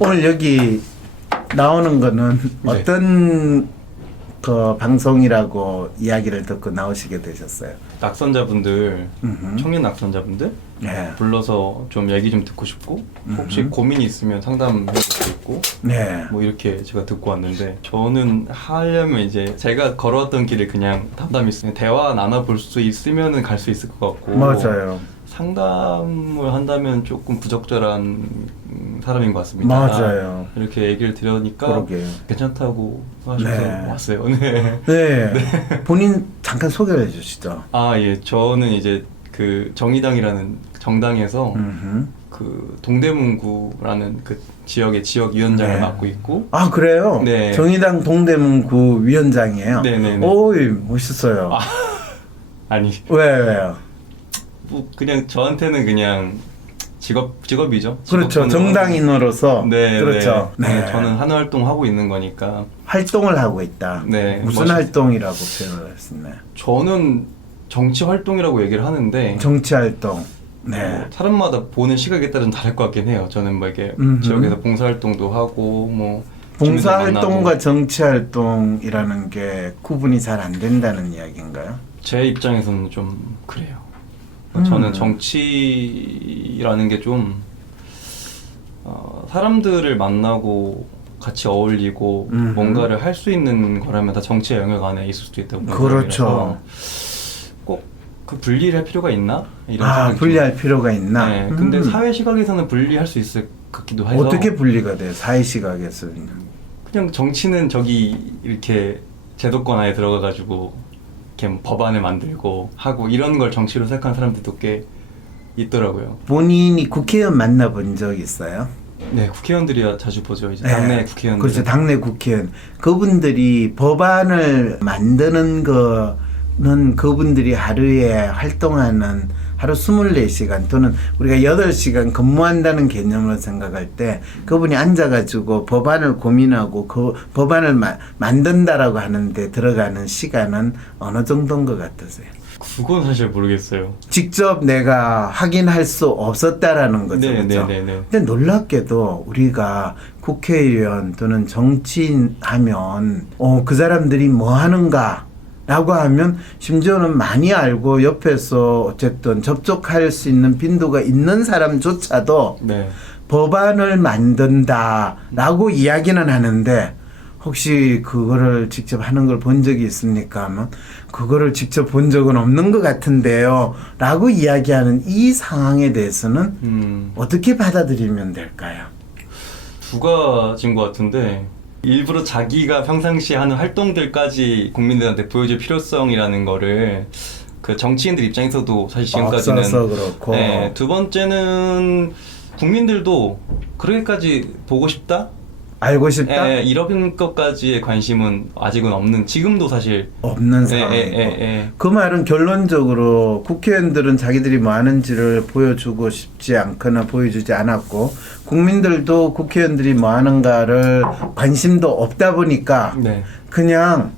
오늘 여기 나오는 거는 네. 어떤 그 방송이라고 이야기를 듣고 나오시게 되셨어요? 낙선자분들, 음흠. 청년 낙선자분들 네. 불러서 좀 얘기 좀 듣고 싶고 혹시 고민이 있으면 상담해줄 수 있고 네. 뭐 이렇게 제가 듣고 왔는데 저는 하려면 이제 제가 걸어왔던 길을 그냥 담담히 대화 나눠볼 수 있으면은 갈 수 있을 것 같고 맞아요. 상담을 한다면 조금 부적절한 사람인 것 같습니다. 맞아요. 이렇게 얘기를 드려니까 그러게요. 괜찮다고 하셔서 네. 왔어요. 네. 네. 본인 잠깐 소개를 해주시죠. 아, 예. 저는 이제 그 정의당이라는 정당에서 음흠. 그 동대문구라는 그 지역의 지역위원장을 네. 맡고 있고 아 그래요? 네. 정의당 동대문구 위원장이에요? 네네네. 오이 멋있어요. 아니 왜요? 뭐 그냥 저한테는 그냥 직업이죠. 그렇죠. 직업군으로 정당인으로서 네, 그렇죠. 네. 네. 저는 한 활동 하고 있는 거니까 활동을 하고 있다. 네, 무슨 멋있- 활동이라고 표현을 했었나요? 저는 정치 활동이라고 얘기를 하는데 정치 활동. 네. 뭐 사람마다 보는 시각에 따라 좀 다를 것 같긴 해요. 저는 뭐 이렇게 음흠. 지역에서 봉사활동도 하고 뭐 봉사 주민들 활동과 만나고. 정치 활동이라는 게 구분이 잘 안 된다는 이야기인가요? 제 입장에서는 좀 그래요. 음. 저는 정치라는 게 좀 사람들을 만나고 같이 어울리고 음흠. 뭔가를 할 수 있는 거라면 다 정치의 영역 안에 있을 수도 있다고 그렇죠. 꼭 그 분리를 할 필요가 있나? 이런 아, 생각이 좀- 분리할 필요가 있나? 네, 근데 사회 시각에서는 분리할 수 있을 것 같기도 해서 어떻게 분리가 돼요? 사회 시각에서는. 그냥 정치는 저기 이렇게 제도권 안에 들어가가지고 이렇게 뭐 법안을 만들고 하고 이런 걸 정치로 생각하는 사람들도 꽤 있더라고요. 본인이 국회의원 만나본 적 있어요? 네, 국회의원들이 자주 보죠. 이제 네. 당내 국회의원들. 그렇죠. 당내 국회의원. 그분들이 법안을 만드는 거는 그분들이 하루에 활동하는 하루 24시간 또는 우리가 8시간 근무한다는 개념으로 생각할 때 그분이 앉아가지고 법안을 고민하고 그 법안을 만든다라고 하는데 들어가는 시간은 어느 정도인 것 같으세요? 그건 사실 모르겠어요. 직접 내가 확인할 수 없었다라는 거죠. 네, 그렇죠? 네, 네, 네. 근데 놀랍게도 우리가 국회의원 또는 정치인 하면 그 사람들이 뭐 하는가 라고 하면 심지어는 많이 알고 옆에서 어쨌든 접촉할 수 있는 빈도가 있는 사람조차도 네. 법안을 만든다라고 이야기는 하는데 혹시 그거를 직접 하는 걸 본 적이 있습니까? 하면 그거를 직접 본 적은 없는 것 같은데요 라고 이야기하는 이 상황에 대해서는 어떻게 받아들이면 될까요? 두 가지인 것 같은데 일부러 자기가 평상시에 하는 활동들까지 국민들한테 보여줄 필요성이라는 거를 그 정치인들 입장에서도 사실 지금까지는 없어서 그렇고 네, 두 번째는 국민들도 그렇게까지 보고 싶다? 알고 싶다? 예, 이런 것까지의 관심은 아직은 없는 지금도 사실 없는 예, 상황이고 예. 그 말은 결론적으로 국회의원들은 자기들이 뭐 하는지를 보여주고 싶지 않거나 보여주지 않았고 국민들도 국회의원들이 뭐 하는가를 관심도 없다 보니까 네. 그냥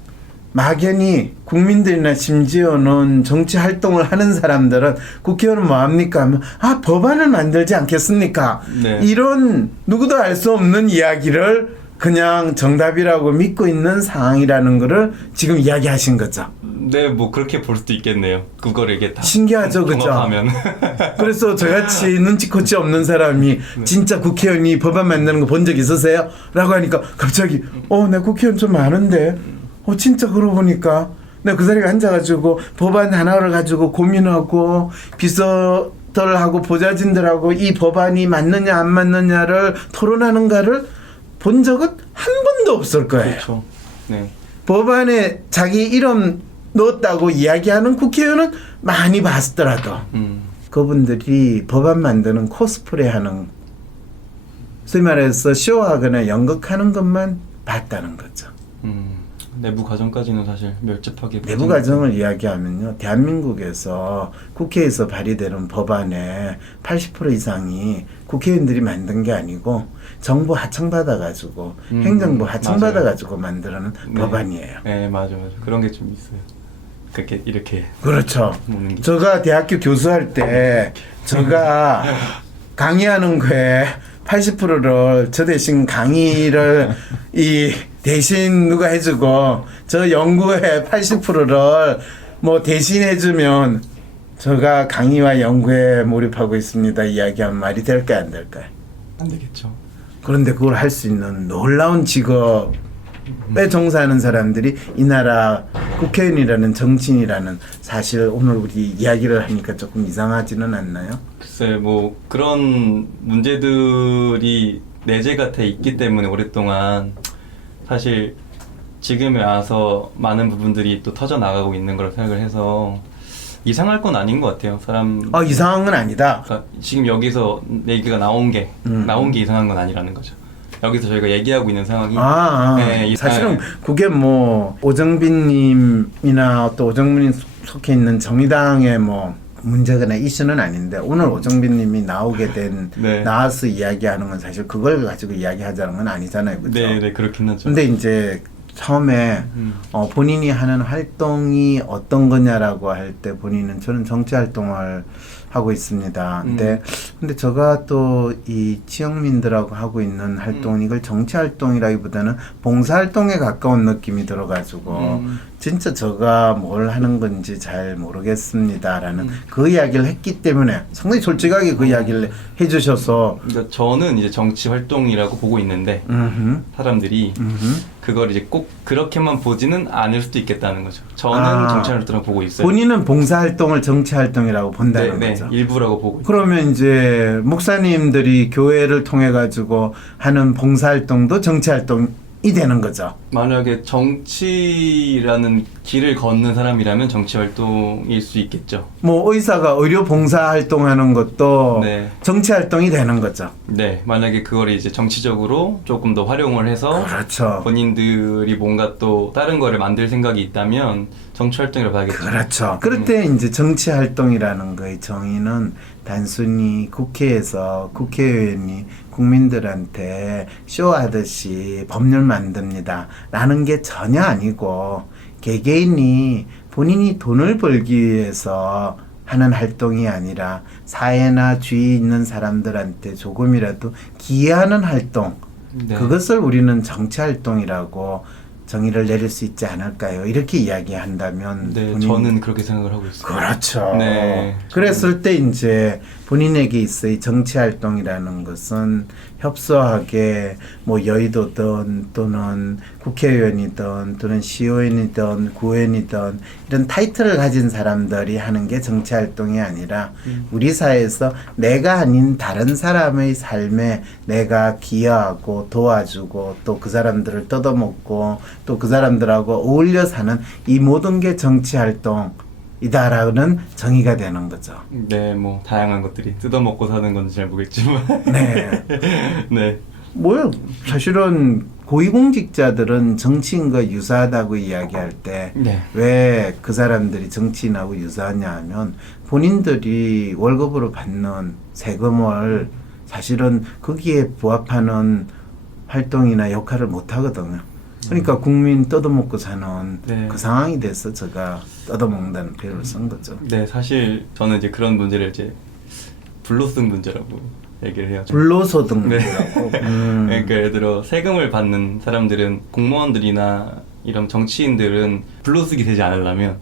막연히 국민들이나 심지어는 정치 활동을 하는 사람들은 국회의원은 뭐 합니까 하면 법안을 만들지 않겠습니까? 네. 이런 누구도 알 수 없는 이야기를 그냥 정답이라고 믿고 있는 상황이라는 거를 지금 이야기하신 거죠. 네, 뭐 그렇게 볼 수도 있겠네요. 그거를 이게 다 신기하죠, 그죠? 종합하면. 그래서 저같이 눈치코치 없는 사람이 진짜 국회의원이 법안 만드는 거 본 적 있으세요? 라고 하니까 갑자기 내 국회의원 좀 많은데 진짜 그러고 보니까 내가 그 자리에 앉아가지고 법안 하나를 가지고 고민하고 비서들하고 보좌진들하고 이 법안이 맞느냐 안 맞느냐를 토론하는가를 본 적은 한 번도 없을 거예요. 그렇죠. 네. 법안에 자기 이름 넣었다고 이야기하는 국회의원은 많이 봤더라도 그분들이 법안 만드는 코스프레 하는 소위 말해서 쇼하거나 연극하는 것만 봤다는 거죠. 내부 과정까지는 사실 밀접하게 내부 과정을 이야기하면요, 대한민국에서 국회에서 발의되는 법안의 80% 이상이 국회의원들이 만든 게 아니고 정부 하청받아가지고 행정부 하청받아가지고 만드는 네. 법안이에요. 네, 맞아. 그런 게 좀 있어요. 그렇게 이렇게 그렇죠. 먹는 게. 제가 대학교 교수할 때 제가 강의하는 거에 80%를 저 대신 강의를 이 대신 누가 해주고 저 연구의 80%를 뭐 대신 해주면 제가 강의와 연구에 몰입하고 있습니다 이야기하면 말이 될까요 안 될까요? 안 되겠죠. 그런데 그걸 할 수 있는 놀라운 직업에 종사하는 사람들이 이 나라 국회의원이라는 정치인이라는 사실 오늘 우리 이야기를 하니까 조금 이상하지는 않나요? 글쎄 뭐 그런 문제들이 내재 같아 있기 때문에 오랫동안 사실 지금에 와서 많은 부분들이 또 터져 나가고 있는 걸 생각을 해서 이상할 건 아닌 것 같아요. 사람 이상한 건 아니다. 그러니까 지금 여기서 얘기가 나온 게 이상한 건 아니라는 거죠. 여기서 저희가 얘기하고 있는 상황이 네, 사실은 그게 뭐 오정빈님이나 또 오정빈이 속해 있는 정의당의 뭐 문제거나 이슈는 아닌데 오늘 오정빈님이 나오게 된 네. 나와서 이야기하는 건 사실 그걸 가지고 이야기하자는 건 아니잖아요, 그렇죠? 네, 그렇긴 하죠. 근데 이제 처음에 본인이 하는 활동이 어떤 거냐라고 할 때 본인은 저는 정치 활동을 하고 있습니다. 근데 제가 또 이 지역민들하고 하고 있는 활동은 이걸 정치 활동이라기보다는 봉사 활동에 가까운 느낌이 들어가지고 진짜 제가 뭘 하는 건지 잘 모르겠습니다라는 그 이야기를 했기 때문에 상당히 솔직하게 그 이야기를 해주셔서 그러니까 저는 이제 정치 활동이라고 보고 있는데 사람들이 그걸 이제 꼭 그렇게만 보지는 않을 수도 있겠다는 거죠. 저는 정치 활동을 보고 있어요. 본인은 봉사 활동을 정치 활동이라고 본다는 거죠. 일부라고 보고 있어요. 그러면 이제 목사님들이 교회를 통해 가지고 하는 봉사 활동도 정치 활동이 되는 거죠. 만약에 정치라는 길을 걷는 사람이라면 정치 활동일 수 있겠죠. 뭐 의사가 의료 봉사 활동하는 것도 네. 정치 활동이 되는 거죠. 네, 만약에 그걸 이제 정치적으로 조금 더 활용을 해서 그렇죠. 본인들이 뭔가 또 다른 거를 만들 생각이 있다면 정치 활동이라고 봐야겠죠. 그렇죠. 그럴 때 이제 정치 활동이라는 거의 정의는 단순히 국회에서 국회의원이 국민들한테 쇼하듯이 법률 만듭니다 라는 게 전혀 아니고 개개인이 본인이 돈을 벌기 위해서 하는 활동이 아니라 사회나 주위에 있는 사람들한테 조금이라도 기여하는 활동, 네. 그것을 우리는 정치 활동이라고 정의를 내릴 수 있지 않을까요? 이렇게 이야기한다면 네, 본인... 저는 그렇게 생각을 하고 있어요. 그렇죠. 네, 그랬을 때 이제 본인에게 있어의 정치 활동이라는 것은 협소하게 뭐 여의도든 또는 국회의원이든 또는 시의원이든 구의원이든 이런 타이틀을 가진 사람들이 하는 게 정치 활동이 아니라 우리 사회에서 내가 아닌 다른 사람의 삶에 내가 기여하고 도와주고 또 그 사람들을 뜯어먹고 또 그 사람들하고 어울려 사는 이 모든 게 정치 활동이다라는 정의가 되는 거죠. 네, 뭐 다양한 것들이 뜯어먹고 사는 건지 잘 모르겠지만 네. 네. 뭐요? 사실은 고위공직자들은 정치인과 유사하다고 이야기할 때 왜 그 사람들이 정치인하고 유사하냐 하면 본인들이 월급으로 받는 세금을 사실은 거기에 부합하는 활동이나 역할을 못 하거든요. 그러니까 국민 뜯어먹고 사는 그 상황이 돼서 제가 뜯어먹는다는 표현을 쓴 거죠. 네, 사실 저는 이제 그런 문제를 이제 불로소득 문제라고 얘기를 해요. 불로소득 네. 문제라고. 그러니까 예를 들어 세금을 받는 사람들은 공무원들이나 이런 정치인들은 불로소득이 되지 않으려면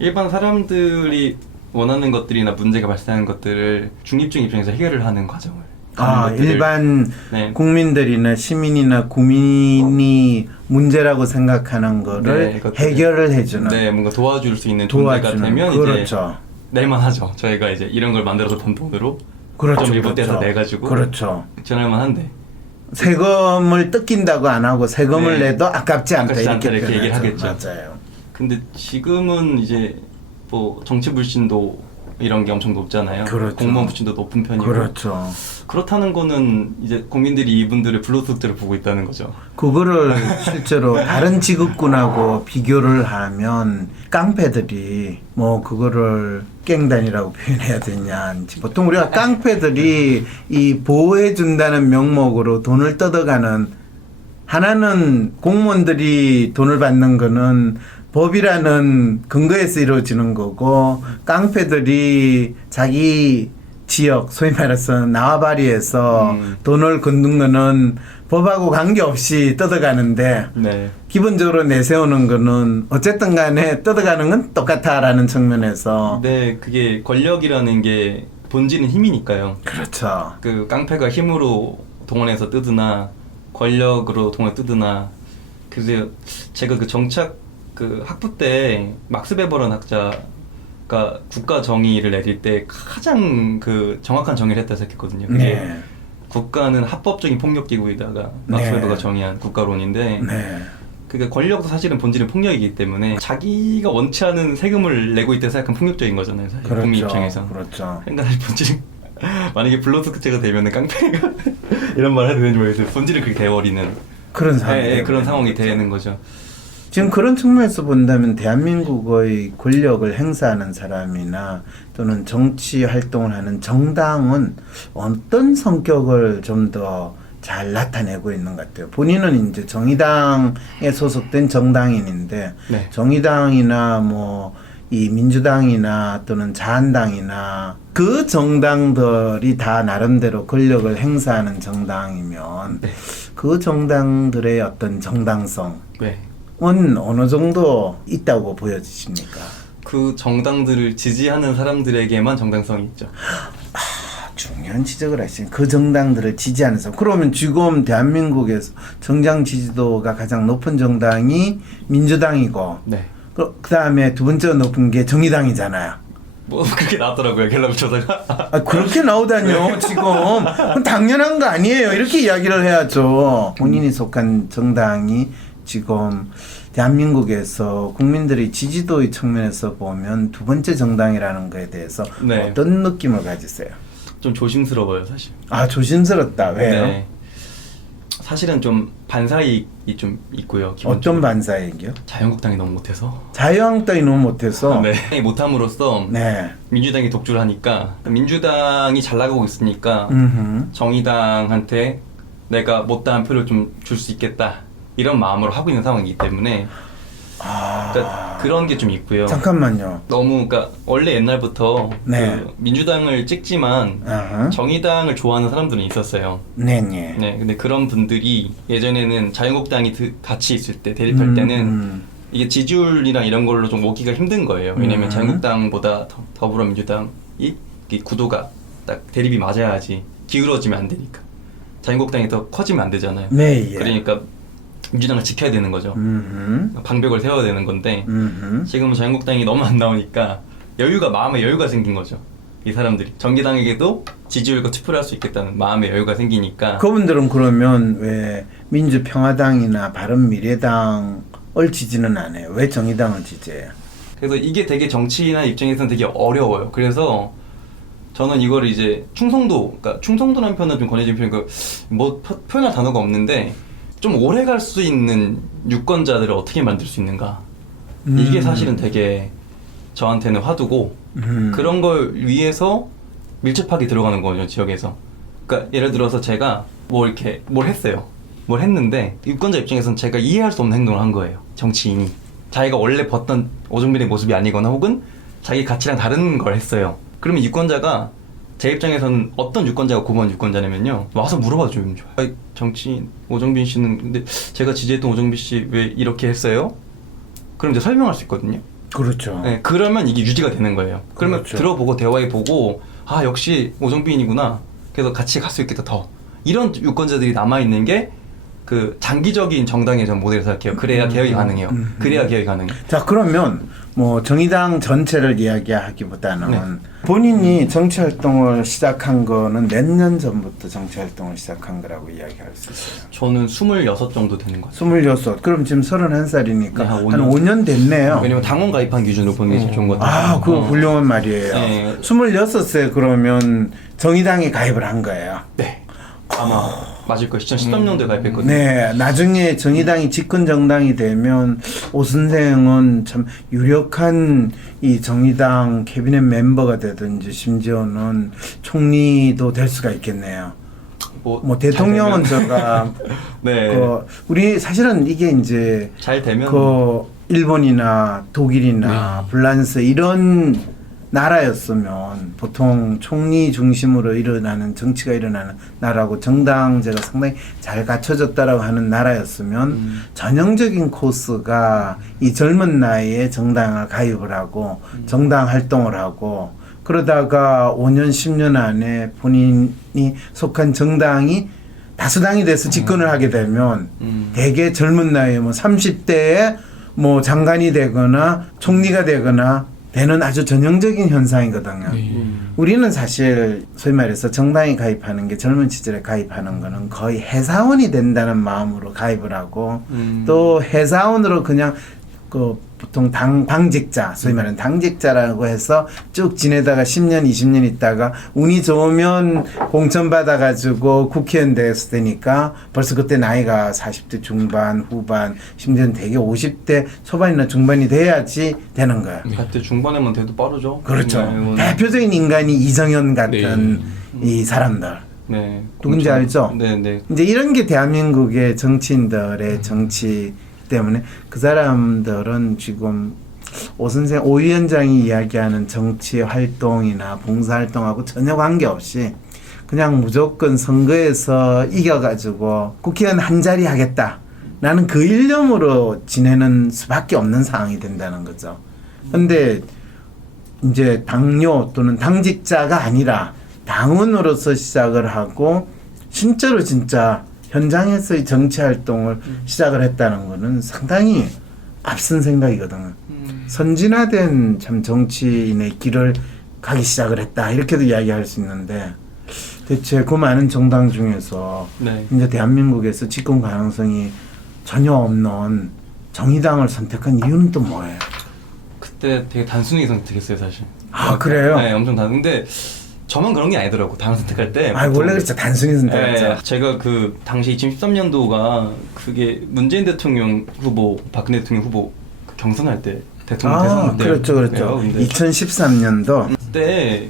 일반 사람들이 원하는 것들이나 문제가 발생하는 것들을 중립적인 입장에서 해결을 하는 과정을 일반 네. 국민들이나 시민이나 국민이 문제라고 생각하는 거를 해결을 해주는. 네, 뭔가 도와줄 수 있는 존재가 되면 그렇죠. 이제 낼만하죠. 저희가 이제 이런 걸 만들어서 번 돈으로 그렇죠, 좀 일부 그렇죠. 떼서 내가지고 그렇죠. 지원할만한데 세금을 뜯긴다고 안 하고 세금을 네. 내도 아깝지 않다 아깝지 않다 이렇게 얘기를 하겠죠. 맞아요. 근데 지금은 이제 뭐 정치 불신도 이런 게 엄청 높잖아요. 그렇죠. 공무원 불신도 높은 편이고. 그렇죠. 그렇다는 거는 이제 국민들이 이분들의 불로소득들을 보고 있다는 거죠. 그거를 실제로 다른 직업군하고 비교를 하면 깡패들이 뭐 그거를 깽단이라고 표현해야 되냐. 보통 우리가 깡패들이 이 보호해 준다는 명목으로 돈을 뜯어가는, 하나는 공무원들이 돈을 받는 거는 법이라는 근거에서 이루어지는 거고, 깡패들이 자기 지역 소위 말해서 나와바리에서 돈을 걷는 거는 법하고 관계없이 뜯어가는데 네. 기본적으로 내세우는 거는 어쨌든 간에 뜯어가는 건 똑같아라는 측면에서 네, 그게 권력이라는 게 본질은 힘이니까요. 그렇죠. 그 깡패가 힘으로 동원해서 뜯으나 권력으로 동원 뜯으나 그래서 제가 그 정치학 그 학부 때 막스 베버런 학자가 국가 정의를 내릴 때 가장 그 정확한 정의를 했다 생각했거든요. 그게 네. 국가는 합법적인 폭력 기구이다가 막스 네. 베버가 정의한 국가론인데 네. 그러니까 권력도 사실은 본질은 폭력이기 때문에 자기가 원치 않은 세금을 내고 있다 생각하면 폭력적인 거잖아요. 사실 국민 입장에서. 그렇죠. 그러니까 사실 본질은 만약에 블러드스크체가 되면은 깡패가 이런 말 해도 되는지 모르겠어요. 본질은 그렇게 돼버리는 그런 상황이 네, 그런 상황이 거죠. 되는 거죠. 지금 그런 측면에서 본다면 대한민국의 권력을 행사하는 사람이나 또는 정치 활동을 하는 정당은 어떤 성격을 좀 더 잘 나타내고 있는 것 같아요. 본인은 이제 정의당에 소속된 정당인인데 네. 정의당이나 뭐 이 민주당이나 또는 자한당이나 그 정당들이 다 나름대로 권력을 행사하는 정당이면 네. 그 정당들의 어떤 정당성은 네. 어느 정도 있다고 보여지십니까? 그 정당들을 지지하는 사람들에게만 정당성이 있죠. 중요한 지적을 하시네. 그 정당들을 지지하는 사람. 그러면 지금 대한민국에서 정당 지지도가 가장 높은 정당이 민주당이고 네. 그 다음에 두 번째로 높은 게 정의당이잖아요. 뭐 그렇게 나왔더라고요. 갤럽 조사가. 아, 그렇게 나오다뇨, 지금. 그럼 당연한 거 아니에요. 이렇게 이야기를 해야죠. 본인이 속한 정당이 지금 대한민국에서 국민들의 지지도의 측면에서 보면 두 번째 정당이라는 거에 대해서 네. 어떤 느낌을 가지세요? 좀 조심스러워요, 사실. 아, 조심스럽다. 왜요? 네. 사실은 좀 반사이익이 좀 있고요. 어떤 기본적으로. 반사이익이요? 자유한국당이 너무 못해서. 자유한국당이 너무 못해서. 네. 못함으로써 네. 민주당이 독주를 하니까 민주당이 잘 나가고 있으니까 음흠. 정의당한테 내가 못다한 표를 좀 줄 수 있겠다 이런 마음으로 하고 있는 상황이기 때문에 그러니까 그런 게 좀 있고요. 잠깐만요. 너무 그러니까 원래 옛날부터 네. 그 민주당을 찍지만 아하. 정의당을 좋아하는 사람들은 있었어요. 네네. 네, 근데 그런 분들이 예전에는 자유한국당이 같이 있을 때 대립할 때는 이게 지지율이랑 이런 걸로 좀 오기가 힘든 거예요. 왜냐면 자유한국당보다 더불어민주당이 이 구도가 딱 대립이 맞아야지 기울어지면 안 되니까 자유한국당이 더 커지면 안 되잖아요. 네, 예. 그러니까 민주당을 지켜야 되는 거죠. 방벽을 세워야 되는 건데 지금은 자유한국당이 너무 안 나오니까 마음의 여유가 생긴 거죠. 이 사람들이 정의당에게도 지지율과 투표를 할 수 있겠다는 마음의 여유가 생기니까 그분들은 그러면 왜 민주평화당이나 바른미래당을 지지는 안 해요? 왜 정의당을 지지해요? 그래서 이게 되게 정치인의 입장에서는 되게 어려워요. 그래서 저는 이거를 이제 그러니까 충성도라는 표현은 좀 권해진 표현이고 뭐 표현할 단어가 없는데 좀 오래 갈 수 있는 유권자들을 어떻게 만들 수 있는가 이게 사실은 되게 저한테는 화두고 그런 걸 위해서 밀접하게 들어가는 거죠, 지역에서. 그러니까 예를 들어서 제가 뭘 했어요. 뭘 했는데 유권자 입장에서는 제가 이해할 수 없는 행동을 한 거예요, 정치인이. 자기가 원래 봤던 오정빈의 모습이 아니거나 혹은 자기 가치랑 다른 걸 했어요. 그러면 유권자가 제 입장에서는 어떤 유권자가 고마운 유권자냐면요, 와서 물어봐줘요. 정치인 오정빈 씨는 근데 제가 지지했던 오정빈 씨 왜 이렇게 했어요? 그럼 이제 설명할 수 있거든요. 그렇죠. 네, 그러면 이게 유지가 되는 거예요. 그러면 그렇죠. 들어보고 대화해보고 아 역시 오정빈이구나. 그래서 같이 갈 수 있겠다 더. 이런 유권자들이 남아있는 게 그 장기적인 정당의 전 모델을 생각해요. 그래야 개혁이 가능해요. 그래야 개혁이 가능해요. 자, 그러면 뭐 정의당 전체를 이야기하기보다는 네. 본인이 정치 활동을 시작한 거는 몇 년 전부터 정치 활동을 시작한 거라고 이야기할 수 있어요? 저는 26 정도 되는 거죠. 26. 그럼 지금 31살이니까 네, 한 한 5년 됐네요. 왜냐면 당원 가입한 기준으로 보는 게 제일 좋은 것 같아요. 아, 그거 훌륭한 말이에요. 네. 26세 그러면 정의당에 가입을 한 거예요. 네. 아마 맞을 거예요. 2013년도에 가입했거든요. 네, 나중에 정의당이 집권 정당이 되면 오 선생은 참 유력한 이 정의당 캐비넷 멤버가 되든지 심지어는 총리도 될 수가 있겠네요. 뭐 대통령은 제가 네. 우리 사실은 이게 이제 잘 되면 일본이나 독일이나 프랑스 이런 나라였으면 보통 총리 중심으로 일어나는 정치가 일어나는 나라고 정당제가 상당히 잘 갖춰졌다라고 하는 나라였으면 전형적인 코스가 이 젊은 나이에 정당을 가입을 하고 정당 활동을 하고 그러다가 5년 10년 안에 본인이 속한 정당이 다수당이 돼서 집권을 하게 되면 되게 젊은 나이에 뭐 30대에 뭐 장관이 되거나 총리가 되거나 되는 아주 전형적인 현상이거든요. 우리는 사실 소위 말해서 정당에 가입하는 게 젊은 시절에 가입하는 거는 거의 회사원이 된다는 마음으로 가입을 하고 또 회사원으로 그냥 그 보통 당직자, 소위 말하는 당직자라고 해서 쭉 지내다가 10년, 20년 있다가 운이 좋으면 공천받아가지고 국회의원 되니까 벌써 그때 나이가 40대 중반, 후반, 심지어는 되게 50대 초반이나 중반이 돼야지 되는 거야. 그때 중반에만 돼도 빠르죠. 그렇죠. 네, 대표적인 인간이 이정현 같은 이 사람들. 네. 누군지 알죠? 네, 네. 이제 이런 게 대한민국의 정치인들의 정치 때문에 그 사람들은 지금 오 위원장이 이야기하는 정치 활동이나 봉사 활동하고 전혀 관계없이 그냥 무조건 선거에서 이겨가지고 국회의원 한 자리 하겠다. 나는 그 일념으로 지내는 수밖에 없는 상황이 된다는 거죠. 근데 이제 당뇨 또는 당직자가 아니라 당원으로서 시작을 하고 진짜로 진짜 현장에서의 정치 활동을 시작을 했다는 거는 상당히 앞선 생각이거든요. 선진화된 참 정치인의 길을 가기 시작을 했다. 이렇게도 이야기할 수 있는데 대체 그 많은 정당 중에서 네. 이제 대한민국에서 집권 가능성이 전혀 없는 정의당을 선택한 이유는 또 뭐예요? 그때 되게 단순히 선택했어요, 사실. 아, 그래요? 네, 엄청 근데 저만 그런 게 아니더라고. 당원 선택할 때. 아, 원래 그렇죠. 단순히 선택했죠. 네, 제가 그 당시 2013년도가 그게 문재인 대통령 후보, 박근혜 대통령 후보 그 경선할 때 대통령 대선 때. 그렇죠, 그렇죠. 2013년도 그때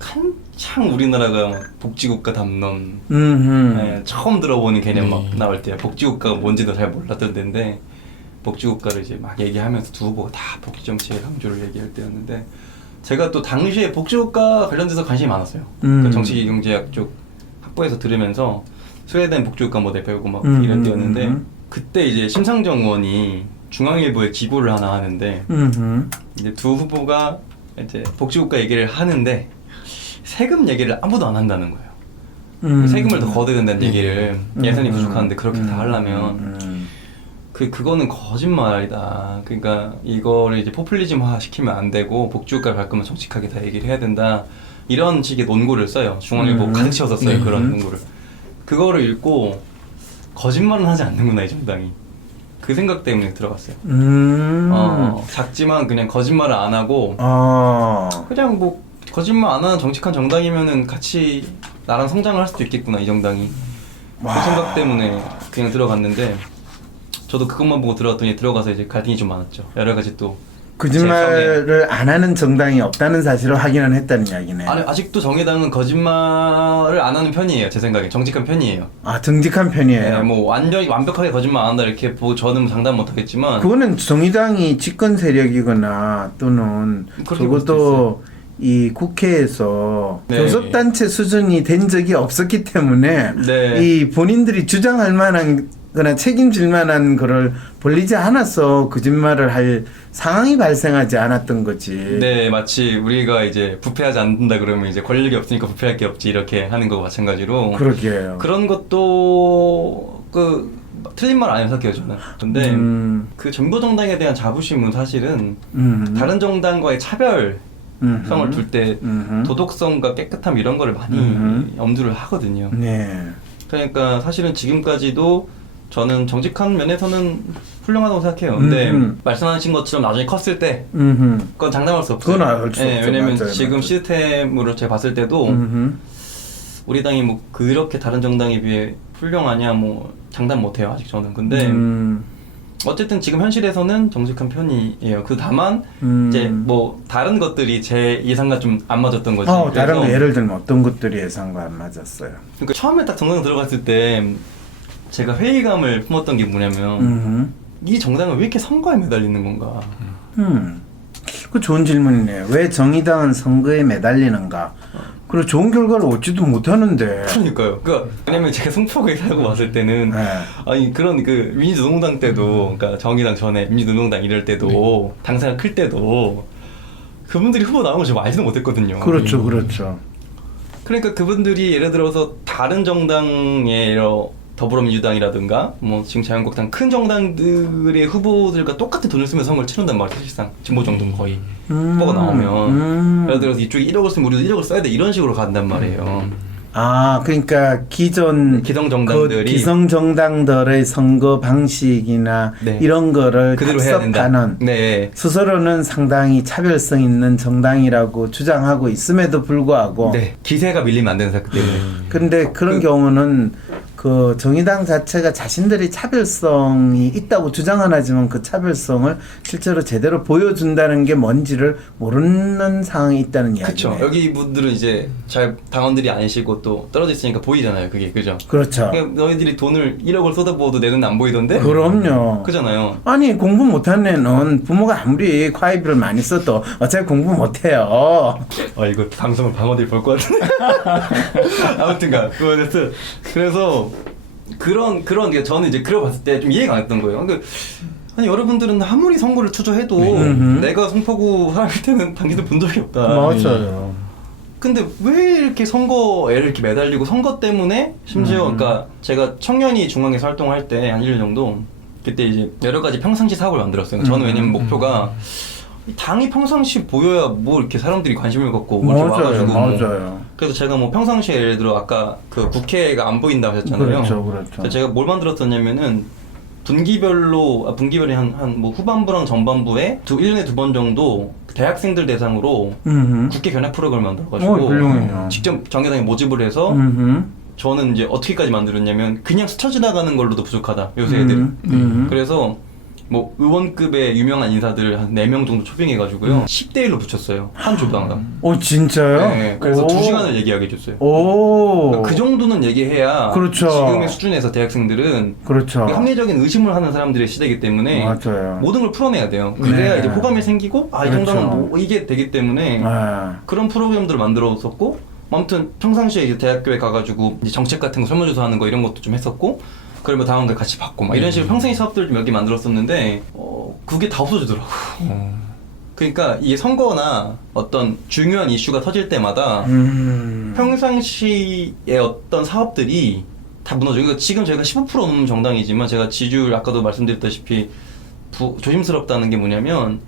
한창 우리나라가 복지국가 담론 처음 들어보는 개념 막 나올 때 복지국가가 뭔지도 잘 몰랐던 때인데 복지국가를 이제 막 얘기하면서 두 후보가 다 복지 정치에 강조를 얘기할 때였는데. 제가 또 당시에 복지국가 관련돼서 관심이 많았어요. 그 정치경제학 쪽 학부에서 들으면서 스웨덴 복지국가 모델 배우고 막 이럴 때였는데 그때 이제 심상정 의원이 중앙일보에 기고를 하나 하는데 이제 두 후보가 이제 복지국가 얘기를 하는데 세금 얘기를 아무도 안 한다는 거예요. 세금을 더 걷어야 된다는 얘기를 예산이 부족한데 그렇게 다 하려면 그거는 거짓말이다. 그러니까 이거를 이제 포퓰리즘화 시키면 안 되고 복지국가를 갈 거면 정직하게 다 얘기를 해야 된다. 이런 식의 논고를 써요. 중앙일보 가득 채워서 써요. 그런 논고를. 그거를 읽고 거짓말은 하지 않는구나 이 정당이. 그 생각 때문에 들어갔어요. 작지만 그냥 거짓말을 안 하고 그냥 뭐 거짓말 안 하는 정직한 정당이면은 같이 나랑 성장을 할 수도 있겠구나 이 정당이. 그 생각 때문에 그냥 들어갔는데 저도 그것만 보고 들어갔더니 들어가서 이제 갈등이 좀 많았죠. 여러 가지 또 거짓말을 안 하는 정당이 없다는 사실을 확인은 했다는 이야기네. 아니, 아직도 정의당은 거짓말을 안 하는 편이에요. 제 생각에 정직한 편이에요. 아, 정직한 편이에요. 네, 뭐 완전히 완벽하게 거짓말 안 한다 이렇게 보고 저는 장담 못 하겠지만 그거는 정의당이 집권 세력이거나 또는 적어도 이 국회에서 네. 교섭단체 수준이 된 적이 없었기 때문에 네. 이 본인들이 주장할 만한 거나 책임질 만한 거를 벌리지 않아서 거짓말을 할 상황이 발생하지 않았던 거지. 네, 마치 우리가 이제 부패하지 않는다 그러면 이제 권력이 없으니까 부패할 게 없지 이렇게 하는 거와 마찬가지로. 그러게요. 그런 것도 그 틀린 말 아니라고 생각해요 저는. 근데 그 정보 정당에 대한 자부심은 사실은 다른 정당과의 차별성을 둘 때 도덕성과 깨끗함 이런 거를 많이 엄두를 하거든요. 네. 그러니까 사실은 지금까지도 저는 정직한 면에서는 훌륭하다고 생각해요. 근데 말씀하신 것처럼 나중에 컸을 때 그건 장담할 수 없어요. 그건 알 수 없죠. 왜냐면 맞아요, 지금 맞아요. 시스템으로 제가 봤을 때도 우리 당이 뭐 그렇게 다른 정당에 비해 훌륭하냐 뭐 장담 못해요 아직 저는. 근데 어쨌든 지금 현실에서는 정직한 편이에요. 그 다만 이제 뭐 다른 것들이 제 예상과 좀 안 맞았던 거지. 다른 거 그래서 예를 들면 어떤 것들이 예상과 안 맞았어요? 그러니까 처음에 딱 정당 들어갔을 때 제가 회의감을 품었던 게 뭐냐면 이 정당은 왜 이렇게 선거에 매달리는 건가. 그 좋은 질문이네요. 왜 정의당은 선거에 매달리는가? 그리고 좋은 결과를 얻지도 못하는데. 그러니까요. 그러니까 왜냐면 제가 송파구에 살고 왔을 때는 네. 아니 그런 그 민주노동당 때도 그러니까 정의당 전에 민주노동당 이럴 때도 당사가 클 때도 그분들이 후보 나오는 걸 제가 알지도 못했거든요. 그렇죠, 그렇죠. 그러니까 그분들이 예를 들어서 다른 정당의 이런 더불어민주당이라든가 뭐 지금 자유한국당 큰 정당들의 후보들과 똑같은 돈을 쓰면서 선거를 치른단 말이에요. 사실상 진보 정도는 거의 후보가 나오면 예를 들어서 이쪽이 1억을 쓰면 우리도 1억을 써야 돼 이런 식으로 간단 말이에요. 아, 그러니까 기존 기성 정당들이 그 기성 정당들의 선거 방식이나 네. 이런 거를 그대로 해야 된다. 답습하는 네. 스스로는 상당히 차별성 있는 정당이라고 주장하고 있음에도 불구하고 네. 기세가 밀리면 안 되는 사건 때문에. 그런데 그런 경우는 그 정의당 자체가 자신들이 차별성이 있다고 주장은 하지만 그 차별성을 실제로 제대로 보여준다는 게 뭔지를 모르는 상황이 있다는 그렇죠. 이야기네요. 여기 분들은 이제 잘 당원들이 아니시고 또 떨어져 있으니까 보이잖아요. 그게 그죠? 그렇죠. 그러니까 너희들이 돈을 1억을 쏟아부어도 내 눈은 안 보이던데? 그럼요. 그잖아요. 아니 공부 못한 애는 부모가 아무리 과외비를 많이 써도 어차피 공부 못해요. 이거 방송을 방어들이 볼 것 같은데. 아무튼가 그래서 그런 게 저는 이제 그려봤을 때 좀 이해가 안 됐던 거예요. 그러니까 아니 여러분들은 아무리 선거를 투자해도 내가 송파구 사람일 때는 당신들 본 적이 없다. 맞아요. 근데 왜 이렇게 선거에 이렇게 매달리고 선거 때문에 심지어 그러니까 제가 청년이 중앙에서 활동할 때 한 1년 정도 그때 이제 여러 가지 평상시 사업을 만들었어요. 저는 왜냐면 목표가 당이 평상시 보여야 뭐 이렇게 사람들이 관심을 갖고 맞아요, 와가지고 맞아요. 그래서 제가 뭐 평상시에 예를 들어 아까 그 국회가 안 보인다고 하셨잖아요. 그렇죠, 그렇죠. 그래서 제가 뭘 만들었었냐면은 분기별이 한 뭐 후반부랑 전반부에 1년에 2번 정도 대학생들 대상으로 국회 견학 프로그램을 만들어가지고 훌륭해요. 직접 정의당에 모집을 해서 저는 이제 어떻게까지 만들었냐면 그냥 스쳐 지나가는 걸로도 부족하다 요새 애들이 그래서 뭐 의원급의 유명한 인사들 한 4명 정도 초빙해가지고요 10대 1로 붙였어요 한 조당당. 진짜요? 네, 그래서 오. 2시간을 얘기하게 해줬어요. 오. 그러니까 그 정도는 얘기해야 그렇죠. 지금의 수준에서 대학생들은 그렇죠. 합리적인 의심을 하는 사람들의 시대이기 때문에 맞아요. 모든 걸 풀어내야 돼요. 그래야 네. 이제 호감이 생기고 이 그렇죠. 정당은 뭐 이게 되기 때문에 그런 프로그램들을 만들었었고 아무튼 평상시에 이제 대학교에 가가지고 이제 정책 같은 거 설문조사하는 거 이런 것도 좀 했었고 그러면 당원들 같이 받고 막 이런 식으로 평생 사업들 몇 개 만들었었는데 그게 다 없어지더라고. 그러니까 이게 선거나 어떤 중요한 이슈가 터질 때마다 평상시의 어떤 사업들이 다 무너져요. 그러니까 지금 저희가 15% 넘는 정당이지만 제가 지지율 아까도 말씀드렸다시피 조심스럽다는 게 뭐냐면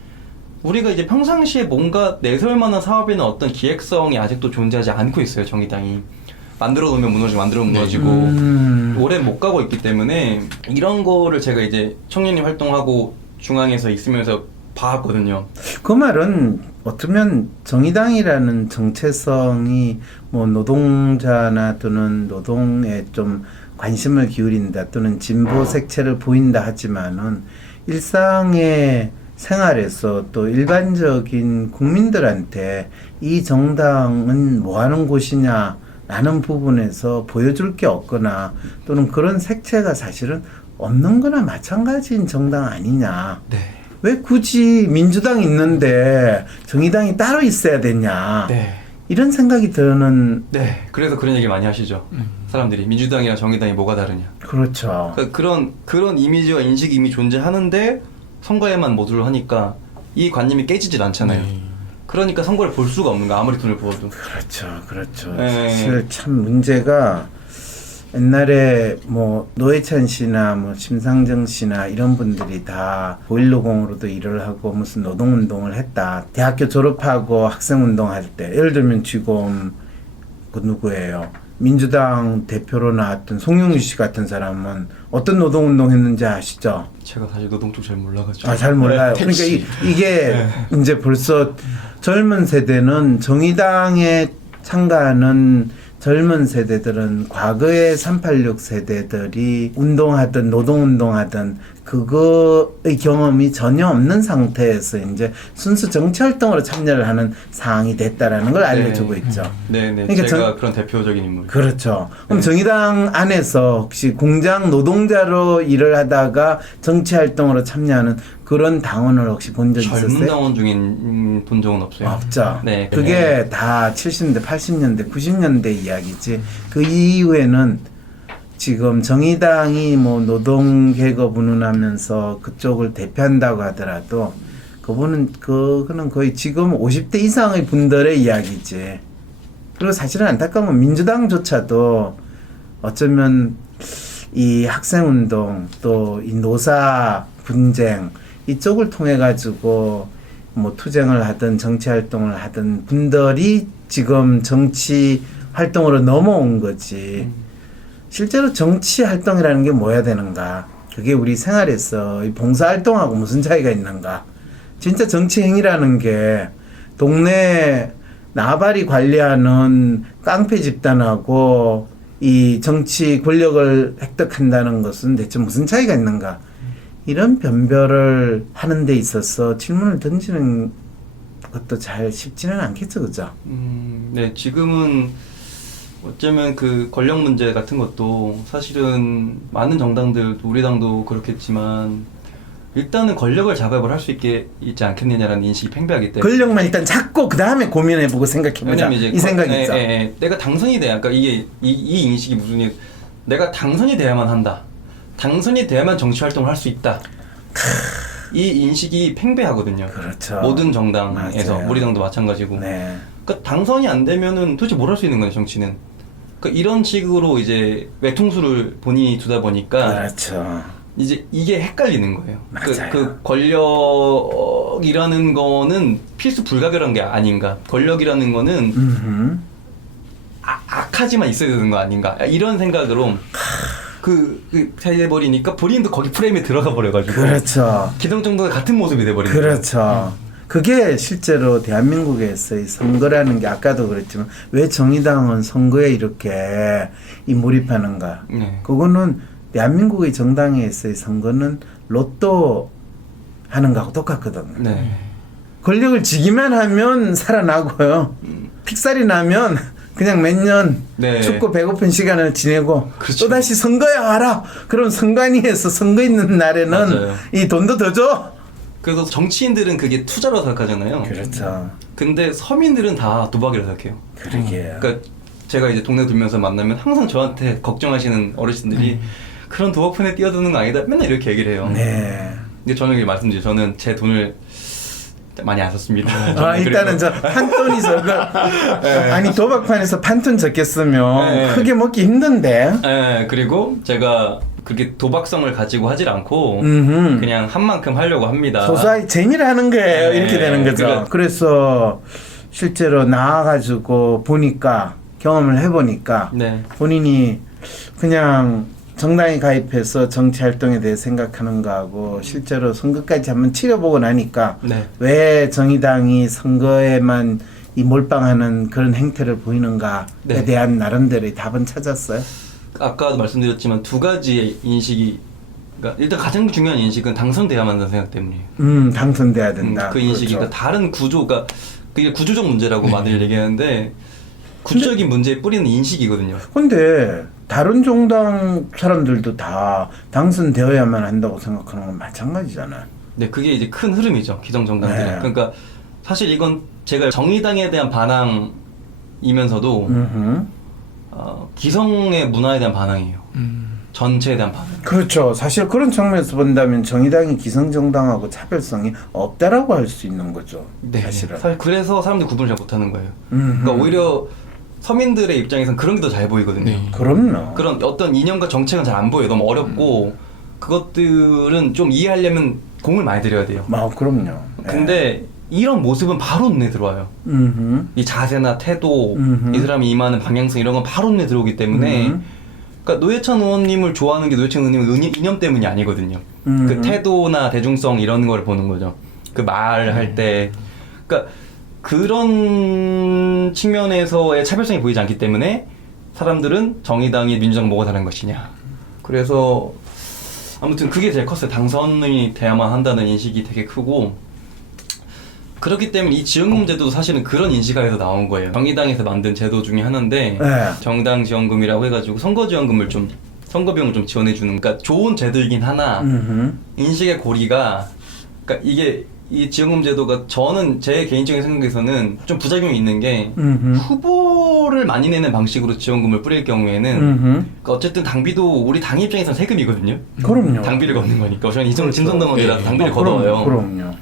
우리가 이제 평상시에 뭔가 내세울 만한 사업이나 어떤 기획성이 아직도 존재하지 않고 있어요. 정의당이. 만들어 놓으면 무너지고 만들어 놓으면 무너지고 오래 못 가고 있기 때문에 이런 거를 제가 이제 청년이 활동하고 중앙에서 있으면서 봐왔거든요. 그 말은 어쩌면 정의당이라는 정체성이 뭐 노동자나 또는 노동에 좀 관심을 기울인다 또는 진보 색채를 보인다 하지만은 일상의 생활에서 또 일반적인 국민들한테 이 정당은 뭐 하는 곳이냐 라는 부분에서 보여줄 게 없거나 또는 그런 색채가 사실은 없는 거나 마찬가지인 정당 아니냐. 네. 왜 굳이 민주당 있는데 정의당이 따로 있어야 되냐. 네. 이런 생각이 드는. 네. 그래서 그런 얘기 많이 하시죠. 사람들이 민주당이랑 정의당이 뭐가 다르냐. 그렇죠. 그러니까 그런 이미지와 인식이 이미 존재하는데 선거에만 모두를 하니까 이 관념이 깨지질 않잖아요. 그러니까 선거를 볼 수가 없는 거야. 아무리 돈을 부어도. 그렇죠. 네. 사실 참 문제가 옛날에 뭐 노회찬 씨나 뭐 심상정 씨나 이런 분들이 다 보일러공으로도 일을 하고 무슨 노동운동을 했다. 대학교 졸업하고 학생운동할 때 예를 들면 지금 그 누구예요? 민주당 대표로 나왔던 송영주 씨 같은 사람은 어떤 노동운동 했는지 아시죠? 제가 사실 노동 쪽 잘 몰라가지고. 잘 몰라요. 네, 그러니까 택시. 이게 이제 벌써 젊은 세대는 정의당에 참가하는 젊은 세대들은 과거의 386 세대들이 운동하든 노동운동하든 그거의 경험이 전혀 없는 상태에서 이제 순수 정치활동으로 참여를 하는 상황이 됐다라는 걸 알려주고 있죠. 네네. 그러니까 제가 그런 대표적인 인물. 그렇죠. 그럼 네. 정의당 안에서 혹시 공장 노동자로 일을 하다가 정치활동으로 참여하는 그런 당원을 혹시 본 적 젊은 있었어요? 당원 중에 본 적은 없어요. 없죠. 네. 그게 다 70년대, 80년대, 90년대 이야기지. 그 이후에는 지금 정의당이 뭐 노동계급 운운하면서 그쪽을 대표한다고 하더라도 그거는 거의 지금 50대 이상의 분들의 이야기지. 그리고 사실은 안타까운 건 민주당조차도 어쩌면 이 학생운동 또 이 노사 분쟁 이쪽을 통해 가지고 뭐 투쟁을 하든 정치 활동을 하든 분들이 지금 정치 활동으로 넘어온 거지. 실제로 정치 활동이라는 게 뭐야 되는가? 그게 우리 생활에서 이 봉사 활동하고 무슨 차이가 있는가? 진짜 정치 행위라는 게 동네 나발이 관리하는 깡패 집단하고 이 정치 권력을 획득한다는 것은 대체 무슨 차이가 있는가? 이런 변별을 하는 데 있어서 질문을 던지는 것도 잘 쉽지는 않겠죠, 그죠? 네, 지금은 어쩌면 그 권력 문제 같은 것도 사실은 많은 정당들, 우리 당도 그렇겠지만 일단은 권력을 작업을 할 수 있지 않겠느냐라는 인식이 팽배하기 때문에 권력만 일단 잡고 그 다음에 고민해보고 생각해보자. 왜냐면 이제 이 생각이 있죠. 내가 당선이 돼야, 그러니까 이게 이 인식이 무슨 일, 내가 당선이 돼야만 한다. 당선이 돼야만 정치 활동을 할 수 있다. 이 인식이 팽배하거든요. 그렇죠. 모든 정당에서 맞아요. 우리 당도 마찬가지고. 네. 그러니까 당선이 안 되면은 도대체 뭘 할 수 있는 거냐 정치는. 그러니까 이런 식으로 이제 외통수를 본인이 두다 보니까 그렇죠. 이제 이게 헷갈리는 거예요. 맞아요. 그 권력이라는 거는 필수 불가결한 게 아닌가. 권력이라는 거는 음흠. 악하지만 있어야 되는 거 아닌가. 이런 생각으로 해버리니까 본인도 거기 프레임에 들어가 버려가지고. 그렇죠. 기성정당과 같은 모습이 돼버리는 거예요. 그렇죠. 그게 실제로 대한민국에서의 선거라는 게 아까도 그랬지만 왜 정의당은 선거에 이렇게 몰입하는가? 네. 그거는 대한민국의 정당에서의 선거는 로또 하는 거하고 똑같거든요. 네. 권력을 지기만 하면 살아나고요. 픽살이 나면 그냥 몇 년 네. 춥고 배고픈 시간을 지내고 그렇죠. 또다시 선거에 와라. 그럼 선관위에서 선거 있는 날에는 맞아요. 이 돈도 더 줘. 그래서 정치인들은 그게 투자로 생각하잖아요. 그렇죠. 근데 서민들은 다 도박이라고 생각해요. 그러게요. 그러니까 제가 이제 동네 돌면서 만나면 항상 저한테 걱정하시는 어르신들이 그런 도박판에 뛰어드는 거 아니다. 맨날 이렇게 얘기를 해요. 네. 근데 저는 이렇게 말씀드리죠. 저는 제 돈을 많이 안 썼습니다. 일단은 저 판돈이 아니 도박판에서 판돈 적겠으면 네. 크게 먹기 힘든데. 네, 그리고 제가 그렇게 도박성을 가지고 하질 않고 음흠. 그냥 한 만큼 하려고 합니다. 소소하게 재미를 하는 거예요. 네, 이렇게 되는 거죠. 그래서 실제로 나와가지고 보니까 경험을 해보니까 네. 본인이 그냥 정당에 가입해서 정치 활동에 대해 생각하는 거하고 실제로 선거까지 한번 치러보고 나니까 네. 왜 정의당이 선거에만 이 몰빵하는 그런 행태를 보이는가에 네. 대한 나름대로의 답은 찾았어요. 아까도 말씀드렸지만 두 가지의 인식이, 그러니까 일단 가장 중요한 인식은 당선돼야만 한다는 생각 때문이에요. 당선돼야 된다. 그 인식이 그렇죠. 그러니까 다른 구조가 그게 구조적 문제라고 많이 얘기하는데 구조적인 문제의 뿌리는 인식이거든요. 근데 다른 정당 사람들도 다 당선되어야만 한다고 생각하는 건 마찬가지잖아요. 네, 그게 이제 큰 흐름이죠. 기성정당들은. 네. 그러니까 사실 이건 제가 정의당에 대한 반항이면서도 기성의 문화에 대한 반항이에요. 전체에 대한 반항. 그렇죠. 사실 그런 측면에서 본다면 정의당이 기성정당하고 차별성이 없다라고 할 수 있는 거죠. 네. 사실은. 사실 그래서 사람들이 구분을 잘 못하는 거예요. 그러니까 오히려 서민들의 입장에선 그런 게 더 잘 보이거든요. 네. 그럼요. 그런 어떤 이념과 정책은 잘 안 보여요. 너무 어렵고 그것들은 좀 이해하려면 공을 많이 들여야 돼요. 그럼요. 근데 이런 모습은 바로 눈에 들어와요. 이 자세나 태도, 이 사람이 임하는 방향성 이런 건 바로 눈에 들어오기 때문에 그러니까 노회찬 의원님을 좋아하는 게 노회찬 의원님의 이념 때문이 아니거든요. 그 태도나 대중성 이런 걸 보는 거죠. 그 말할 때. 그러니까 그런 측면에서의 차별성이 보이지 않기 때문에 사람들은 정의당이 민주당 뭐가 다른 것이냐. 그래서 아무튼 그게 제일 컸어요. 당선이 돼야만 한다는 인식이 되게 크고 그렇기 때문에 이 지원금 제도도 사실은 그런 인식하에서 나온 거예요. 정의당에서 만든 제도 중에 하나인데 네. 정당 지원금이라고 해가지고 선거 지원금을 좀 선거 비용을 좀 지원해 주는 그러니까 좋은 제도이긴 하나 인식의 고리가 그러니까 이게 이 지원금 제도가 저는 제 개인적인 생각에서는 좀 부작용이 있는 게 음흠. 후보를 많이 내는 방식으로 지원금을 뿌릴 경우에는 음흠. 그러니까 어쨌든 당비도 우리 당 입장에서는 세금이거든요. 그럼요. 당비를 걷는 거니까 저는 이전 그렇죠. 진성당원이라서 당비를 그럼요, 걷어요. 그럼요.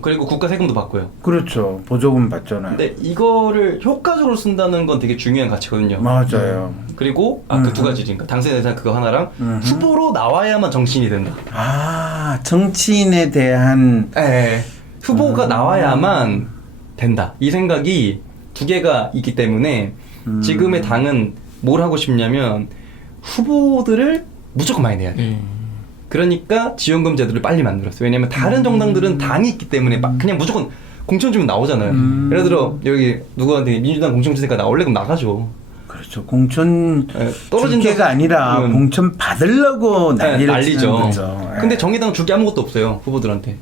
그리고 국가 세금도 받고요. 그렇죠. 보조금 받잖아요. 근데 이거를 효과적으로 쓴다는 건 되게 중요한 가치거든요. 맞아요. 그리고 그 두 가지니까 당선에 대한 그거 하나랑 후보로 나와야만 정치인이 된다. 아, 정치인에 대한 예. 후보가 나와야만 된다. 이 생각이 두 개가 있기 때문에 지금의 당은 뭘 하고 싶냐면 후보들을 무조건 많이 내야 돼. 그러니까 지원금 제도를 빨리 만들었어요. 왜냐면 다른 정당들은 당이 있기 때문에 그냥 무조건 공천 주면 나오잖아요. 예를 들어 여기 누구한테 민주당 공천 주니까 나올래 그럼 나가죠. 그렇죠. 공천 예, 떨어진 줄 게가 아니라 공천 받으려고 난리를 치는 난리죠. 거죠. 예. 근데 정의당 줄 게 아무것도 없어요. 후보들한테.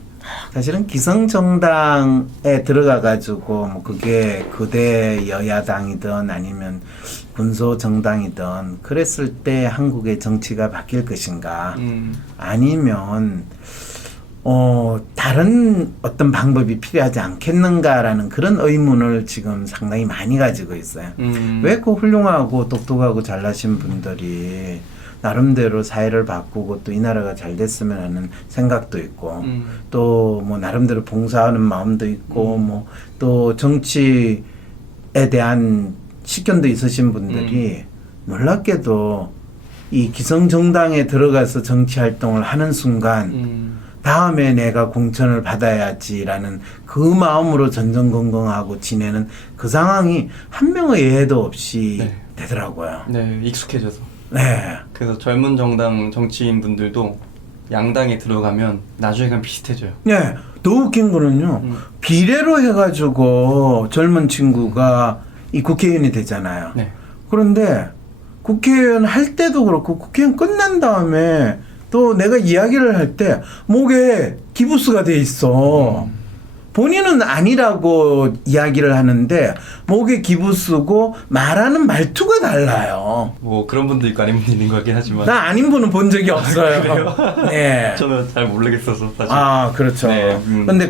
사실은 기성정당에 들어가가지고 뭐 그게 거대 여야당이든 아니면 군소정당이든 그랬을 때 한국의 정치가 바뀔 것인가 아니면 다른 어떤 방법이 필요하지 않겠는가라는 그런 의문을 지금 상당히 많이 가지고 있어요. 왜 그 훌륭하고 똑똑하고 잘나신 분들이 나름대로 사회를 바꾸고 또 이 나라가 잘 됐으면 하는 생각도 있고 또 뭐 나름대로 봉사하는 마음도 있고 뭐 또 정치에 대한 식견도 있으신 분들이 놀랍게도 이 기성정당에 들어가서 정치 활동을 하는 순간 다음에 내가 공천을 받아야지라는 그 마음으로 전전긍긍하고 지내는 그 상황이 한 명의 예외도 없이 네. 되더라고요. 네, 익숙해져서. 네. 그래서 젊은 정당 정치인 분들도 양당에 들어가면 나중에 가면 비슷해져요. 네. 더 웃긴 거는요. 비례로 해가지고 젊은 친구가 이 국회의원이 되잖아요. 네. 그런데 국회의원 할 때도 그렇고 국회의원 끝난 다음에 또 내가 이야기를 할 때 목에 기부스가 돼 있어. 본인은 아니라고 이야기를 하는데 목에 기부스고 말하는 말투가 달라요. 뭐 그런 분도 있고 아닌 분도 있는 것 같긴 하지만 나 아닌 분은 본 적이 없어요. 네. 저는 잘 모르겠어서 사실. 아, 그렇죠. 네, 근데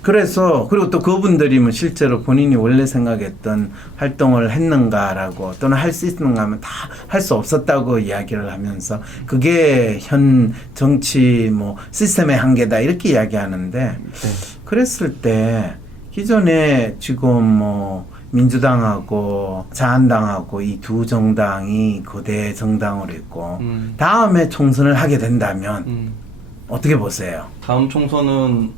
그래서, 그리고 또 그분들이 뭐 실제로 본인이 원래 생각했던 활동을 했는가라고 또는 할 수 있는가 하면 다 할 수 없었다고 이야기를 하면서 그게 현 정치 뭐 시스템의 한계다 이렇게 이야기하는데 네. 그랬을 때 기존에 지금 뭐 민주당하고 자한당하고 이 두 정당이 거대 정당으로 있고 다음에 총선을 하게 된다면 어떻게 보세요? 다음 총선은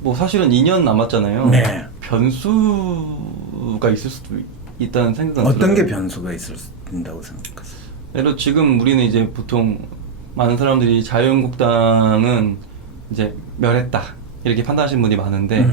뭐 사실은 2년 남았잖아요. 네. 변수가 있을 수도 있다는 생각은 어떤 게 들어요. 변수가 있을 수 있다고 생각하세요? 예를 들어 지금 우리는 이제 보통 많은 사람들이 자유한국당은 이제 멸했다 이렇게 판단하시는 분이 많은데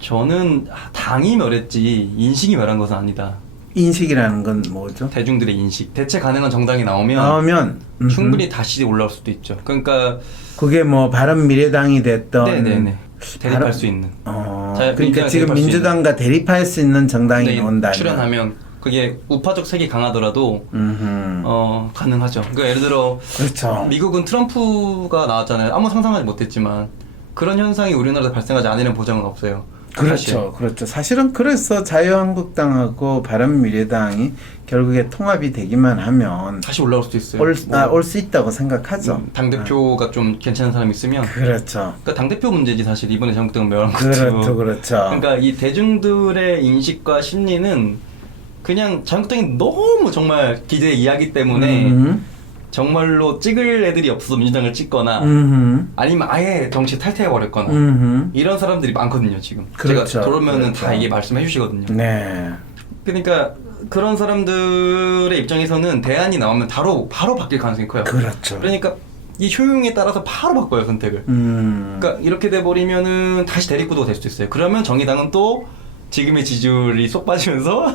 저는 당이 멸했지 인식이 멸한 것은 아니다. 인식이라는 건 뭐죠? 대중들의 인식, 대체 가능한 정당이 나오면 충분히 다시 올라올 수도 있죠. 그러니까 그게 뭐 바른미래당이 됐던 네네네 대립할 수 있는. 그러니까 지금 민주당과 대립할 수 있는 정당이 네, 나온다면 출연하면 그게 우파적 색이 강하더라도 가능하죠. 그러니까 예를 들어 그렇죠. 미국은 트럼프가 나왔잖아요. 아무 상상하지 못했지만 그런 현상이 우리나라에 발생하지 않으려는 보장은 없어요. 그렇죠. 그렇죠. 사실은 그래서 자유한국당하고 바른미래당이 결국에 통합이 되기만 하면 다시 올라올 수도 있어요. 올 수 있다고 생각하죠. 당대표가 좀 괜찮은 사람이 있으면 그렇죠. 그러니까 당대표 문제지 사실 이번에 자유한국당은 멸한 것도. 그렇죠. 그렇죠. 그러니까 이 대중들의 인식과 심리는 그냥 자유한국당이 너무 정말 기대의 이야기 때문에 정말로 찍을 애들이 없어서 민주당을 찍거나 아니면 아예 정치 탈퇴해버렸거나 이런 사람들이 많거든요 지금. 그렇죠. 제가 들어오면은 그렇죠. 다 이게 말씀해 주시거든요. 네. 그러니까 그런 사람들의 입장에서는 대안이 나오면 바로 바뀔 가능성이 커요. 그렇죠. 그러니까 이 효용에 따라서 바로 바꿔요 선택을. 그러니까 이렇게 돼버리면은 다시 대립구도가 될 수도 있어요. 그러면 정의당은 또 지금의 지지율이 쏙 빠지면서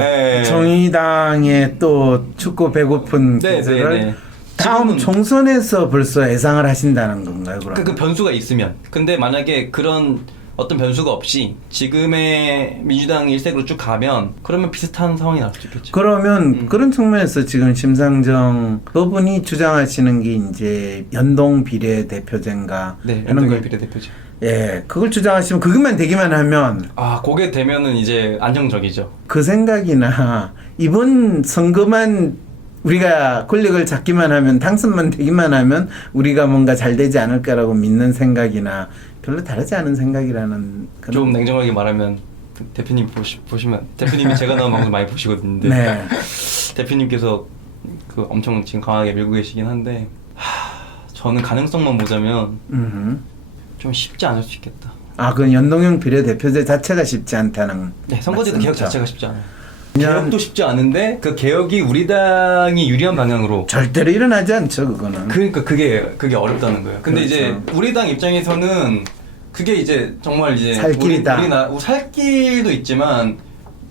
네. 정의당의 또 춥고 배고픈 네, 기세를 네, 네. 다음 지금은- 총선에서 벌써 예상을 하신다는 건가요? 그럼? 그 변수가 있으면. 근데 만약에 그런 어떤 변수가 없이 지금의 민주당 일색으로 쭉 가면 그러면 비슷한 상황이 나올 수 있겠죠. 그러면 그런 측면에서 지금 심상정 그분이 주장하시는 게 이제 연동 비례대표제인가 네, 하는 연동형 걸 비례대표제. 예, 그걸 주장하시면 그것만 되기만 하면 아, 그게 되면은 이제 안정적이죠. 그 생각이나 이번 선거만 우리가 권력을 잡기만 하면 당선만 되기만 하면 우리가 뭔가 잘 되지 않을까라고 믿는 생각이나 별로 다르지 않은 생각이라는 그런 좀 냉정하게 말하면 대표님 보시면 대표님이 제가 나온 방송 많이 보시거든요. 네. 대표님께서 그 엄청 지금 강하게 밀고 계시긴 한데 저는 가능성만 보자면 음흠. 좀 쉽지 않을 수 있겠다. 아, 그 연동형 비례대표제 자체가 쉽지 않다는 네, 선거제도 말씀이죠. 개혁 자체가 쉽지 않아요. 그냥- 개혁도 쉽지 않은데 그 개혁이 우리 당이 유리한 방향으로 절대로 일어나지 않죠, 그거는. 그러니까 그게 어렵다는 거예요. 근데 그렇죠. 이제 우리 당 입장에서는 그게 이제 정말 이제 살 길이다. 살 길도 있지만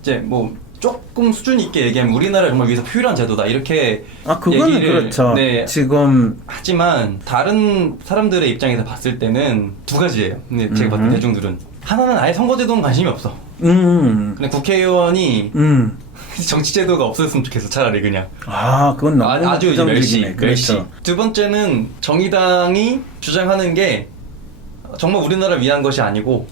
이제 뭐 조금 수준 있게 얘기하면 우리나라를 정말 위해서 효율한 제도다 이렇게 아, 그거는 얘기를, 그렇죠. 네, 지금 하지만 다른 사람들의 입장에서 봤을 때는 두 가지예요. 근데 제가 봤을 때 대중들은 하나는 아예 선거제도는 관심이 없어. 그냥 국회의원이 정치제도가 없었으면 좋겠어. 차라리 그냥 아, 그건 너무 아주 이제 멸시. 부정적이네. 그렇죠. 두 번째는 정의당이 주장하는 게 정말 우리나라 위한 것이 아니고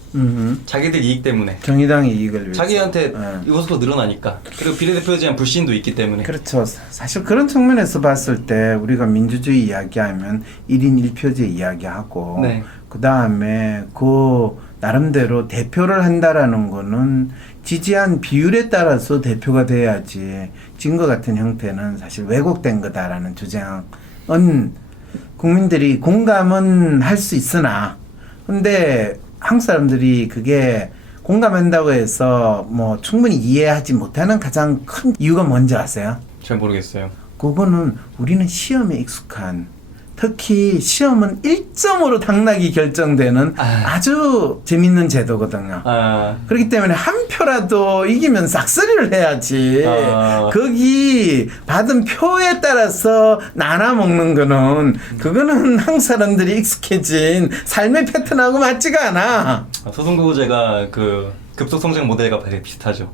자기들 이익 때문에 정의당의 이익을 위해서. 자기한테 네. 이것으로 늘어나니까 그리고 비례대표에 대한 불신도 있기 때문에 그렇죠. 사실 그런 측면에서 봤을 때 우리가 민주주의 이야기하면 1인 1표제 이야기하고 네. 그다음에 그 나름대로 대표를 한다라는 거는 지지한 비율에 따라서 대표가 돼야지 증거 같은 형태는 사실 왜곡된 거다라는 주장은 국민들이 공감은 할 수 있으나 근데 한국 사람들이 그게 공감한다고 해서 뭐 충분히 이해하지 못하는 가장 큰 이유가 뭔지 아세요? 잘 모르겠어요. 그거는 우리는 시험에 익숙한 특히 시험은 1점으로 당락이 결정되는 아주 재밌는 제도거든요. 그렇기 때문에 한 표라도 이기면 싹쓸이를 해야지. 거기 받은 표에 따라서 나눠 먹는 거는 그거는 한국 사람들이 익숙해진 삶의 패턴하고 맞지가 않아. 소승구제가 그 급속 성장 모델과 비슷하죠.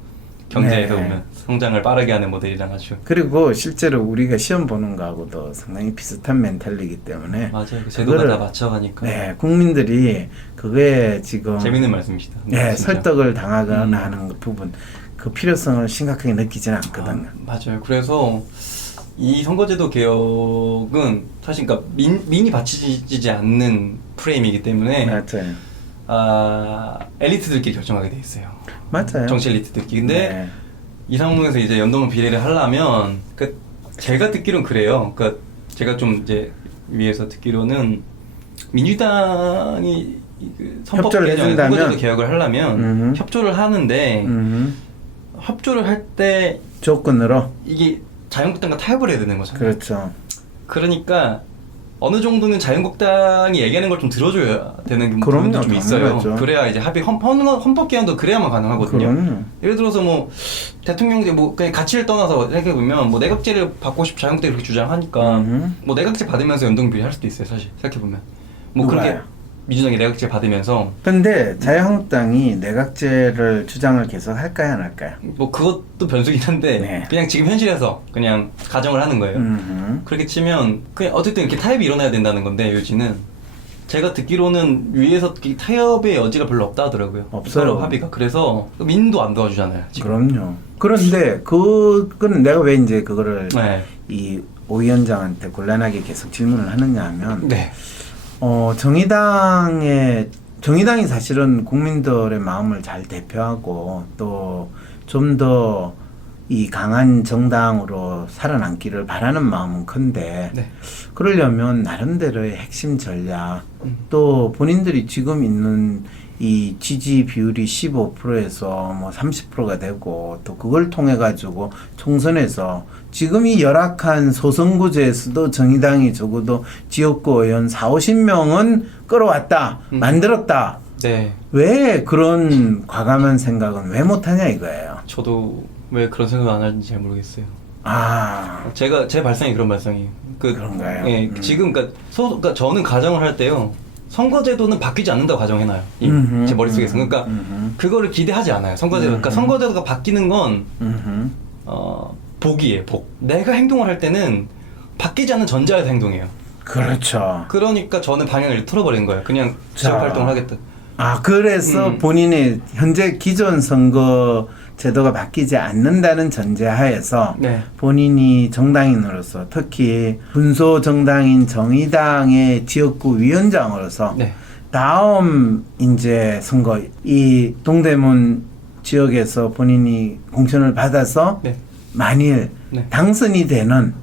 경제에서 네. 보면 성장을 빠르게 하는 모델이랑 아주 그리고 실제로 우리가 시험 보는 거하고도 상당히 비슷한 멘탈이기 때문에 맞아요. 그 제도가 그거를- 다 맞춰가니까 네, 국민들이 그게 지금 재밌는 말씀이시다. 네, 진짜. 설득을 당하거나 하는 그 부분 그 필요성을 심각하게 느끼지는 않거든요. 맞아요. 그래서 이 선거제도 개혁은 사실 그러니까 민이 받치지 않는 프레임이기 때문에 맞아요. 엘리트들끼리 결정하게 돼 있어요. 맞아요. 정치 엘리트들끼리. 근데 네. 이 상황에서 이제 연동을 비례를 하려면 그 제가 듣기로는 그래요. 그러니까 제가 좀 이제 위에서 듣기로는 민주당이 그 선법 협조를 개정에 해준다면? 선거제도 개혁을 하려면 협조를 하는데 협조를 할 때 조건으로 이게 자유한국당과 타협을 해야 되는 거잖아요. 그렇죠. 그러니까 어느 정도는 자유한국당이 얘기하는 걸 좀 들어줘야 되는 부분도 좀 있어요. 당연하죠. 그래야 이제 합의 헌법 개헌도 그래야만 가능하거든요. 그럼요. 예를 들어서 뭐 대통령제 뭐 그냥 가치를 떠나서 생각해 보면 뭐 내각제를 받고 싶 자유한국당이 그렇게 주장하니까 뭐 내각제 받으면서 연동 비례 할 수도 있어요. 사실 생각해 보면 뭐 그렇게 누가요? 민주당이 내각제 받으면서 근데 자유한국당이 내각제를 주장을 계속 할까요, 안 할까요? 뭐 그것도 변수긴 한데 네. 그냥 지금 현실에서 그냥 가정을 하는 거예요. 그렇게 치면 그냥 어쨌든 이렇게 타협이 일어나야 된다는 건데 요지는 제가 듣기로는 위에서 타협의 여지가 별로 없다 하더라고요. 없어요. 서로 합의가. 그래서 민도 안 도와주잖아요. 지금. 그럼요. 그런데 그거는 내가 왜 이제 그거를 네. 이 오 위원장한테 곤란하게 계속 질문을 하느냐 하면 네. 정의당이 사실은 국민들의 마음을 잘 대표하고 또 좀 더 이 강한 정당으로 살아남기를 바라는 마음은 큰데 네. 그러려면 나름대로의 핵심 전략 또 본인들이 지금 있는 이 지지 비율이 15%에서 뭐 30%가 되고 또 그걸 통해 가지고 총선에서 지금 이 열악한 소선구제에서도 정의당이 적어도 지역구 의원 40-50명은 끌어왔다 만들었다. 네. 왜 그런 과감한 생각은 왜 못하냐 이거예요. 저도 왜 그런 생각 안 하는지 잘 모르겠어요. 제 발상이 그런 발상이에요. 그런가요? 예, 지금 그러니까 저는 가정을 할 때요. 선거제도는 바뀌지 않는다고 가정해놔요. 이미 제 머릿속에서. 그러니까 그거를 기대하지 않아요. 선거제도. 그러니까 선거제도가 바뀌는 건 복이에요. 복. 내가 행동을 할 때는 바뀌지 않는 전제하에서 행동해요. 그렇죠. 그러니까 저는 방향을 틀어버린 거예요. 그냥 자. 지역 활동을 하겠다. 아, 그래서 본인이 현재 기존 선거 제도가 바뀌지 않는다는 전제하에서 네. 본인이 정당인으로서 특히 군소 정당인 정의당의 지역구 위원장으로서 네. 다음 이제 선거 이 동대문 지역에서 본인이 공천을 받아서 네. 만일 네. 당선이 되는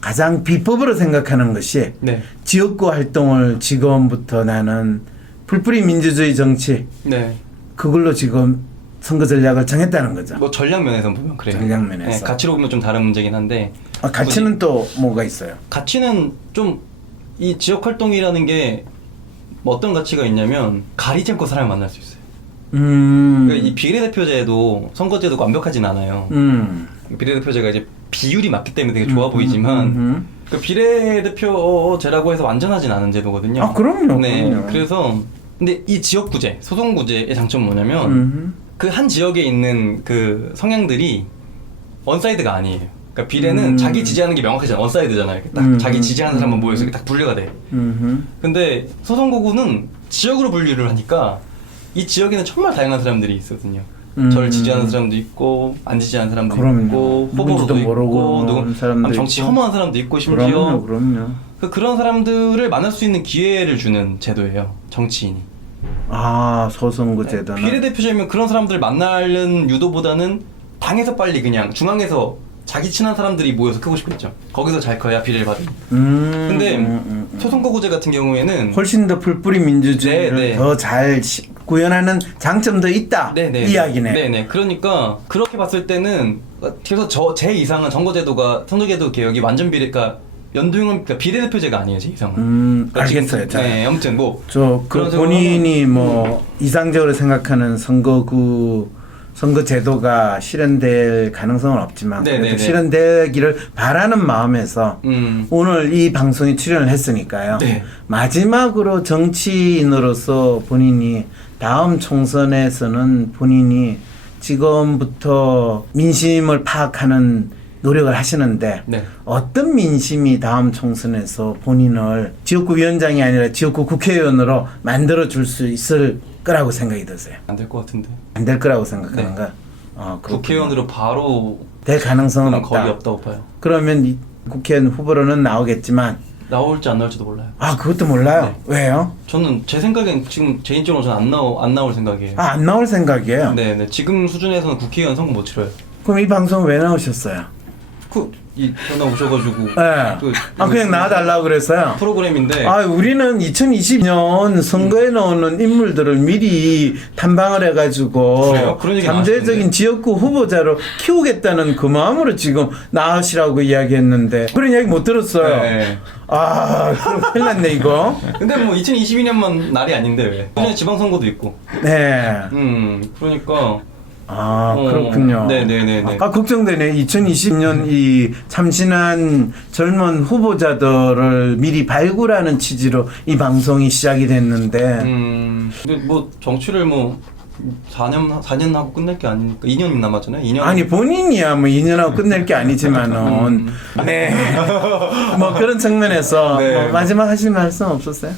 가장 비법으로 생각하는 것이 네. 지역구 활동을 지금부터 나는 풀뿌리 민주주의 정치 네. 그걸로 지금 선거 전략을 정했다는 거죠. 뭐 전략 면에서 보면 그래요. 전략 면에서. 네, 가치로 보면 좀 다른 문제긴 한데 아, 가치는 또 뭐가 있어요? 가치는 좀 이 지역 활동이라는 게 뭐 어떤 가치가 있냐면 가리지 않고 사람을 만날 수 있어요. 그러니까 이 비례대표제도 선거제도가 완벽하진 않아요. 비례대표제가 이제 비율이 맞기 때문에 되게 좋아 보이지만 그 비례대표제라고 해서 완전하진 않은 제도거든요. 아, 그럼요. 네, 그럼요. 그래서 근데 이 지역구제, 소송구제의 장점은 뭐냐면 그 한 지역에 있는 그 성향들이 원사이드가 아니에요. 그러니까 비례는 자기 지지하는 게 명확하잖아요. 원사이드잖아요. 이렇게 딱 자기 지지하는 사람만 모여서 이렇게 딱 분류가 돼. 근데 소선거구는 지역으로 분류를 하니까 이 지역에는 정말 다양한 사람들이 있거든요. 저를 지지하는 사람도 있고 안 지지하는 사람도 그럼요. 있고 누군지도 후보도 모르고 있고 그런 사람도 정치 있고. 혐오하는 사람도 있고 심지어 그럼요. 그런 사람들을 만날 수 있는 기회를 주는 제도예요. 정치인이. 아, 소선거 제도는 비례대표제면 그런 사람들을 만나는 유도보다는 당에서 빨리 그냥 중앙에서 자기 친한 사람들이 모여서 크고 싶겠죠. 거기서 잘 커야 비례를 받으니. 근데 소선거구제 같은 경우에는 훨씬 더 풀뿌리 민주주의를 네, 네. 더 잘 구현하는 장점도 있다. 이야기네. 네네. 그러니까 그렇게 봤을 때는 그래서 제 이상은 선거제도 개혁이 완전 비례가 연동형 그러니까 비례대표제가 아니에요. 제 이상은. 그러니까 알겠어요. 자, 네, 아무튼 뭐 저 그 본인이 뭐 이상적으로 생각하는 선거 제도가 실현될 가능성은 없지만 그래도 네네네. 실현되기를 바라는 마음에서 오늘 이 방송에 출연을 했으니까요. 네. 마지막으로 정치인으로서 본인이 다음 총선에서는 본인이 지금부터 민심을 파악하는 노력을 하시는데 네. 어떤 민심이 다음 총선에서 본인을 지역구 위원장이 아니라 지역구 국회의원으로 만들어 줄 수 있을 거라고 생각이 드세요? 안 될 것 같은데. 안 될 거라고 생각하는가? 네. 그렇군요. 국회의원으로 바로 될 가능성은 그건 거의 없다. 없다고 봐요. 그러면 이 국회의원 후보로는 나오겠지만 나올지 안 나올지도 몰라요. 아, 그것도 몰라요. 네. 왜요? 저는 제 생각엔 지금 개인적으로 저는 안 나올 생각이에요. 아, 안 나올 생각이에요. 네. 지금 수준에서는 국회의원 선거 못 치러요. 그럼 이 방송 왜 나오셨어요? 이 전화 오셔가지고 네. 그냥 나와달라고 그랬어요. 프로그램인데 우리는 2020년 선거에 나오는 인물들을 미리 탐방을 해가지고 그래요? 그런 얘기 잠재적인 나왔는데. 지역구 후보자로 키우겠다는 그 마음으로 지금 나으시라고 이야기했는데 그런 이야기 못 들었어요. 네. 그럼 큰일 났네 이거. 근데 뭐 2022년만 날이 아닌데 왜? 그냥 지방선거도 있고. 네. 그러니까 그렇군요. 네네네네. 아까 걱정되네. 2020년 이 참신한 젊은 후보자들을 미리 발굴하는 취지로 이 방송이 시작이 됐는데. 근데 뭐 정치를 뭐 4년 하고 끝낼 게 아니니까 2년 남았잖아요. 2년. 아니 본인이야 뭐 2년하고 끝낼 게 아니지만은 네. 뭐 그런 측면에서 네. 뭐 마지막 하실 말씀 없었어요?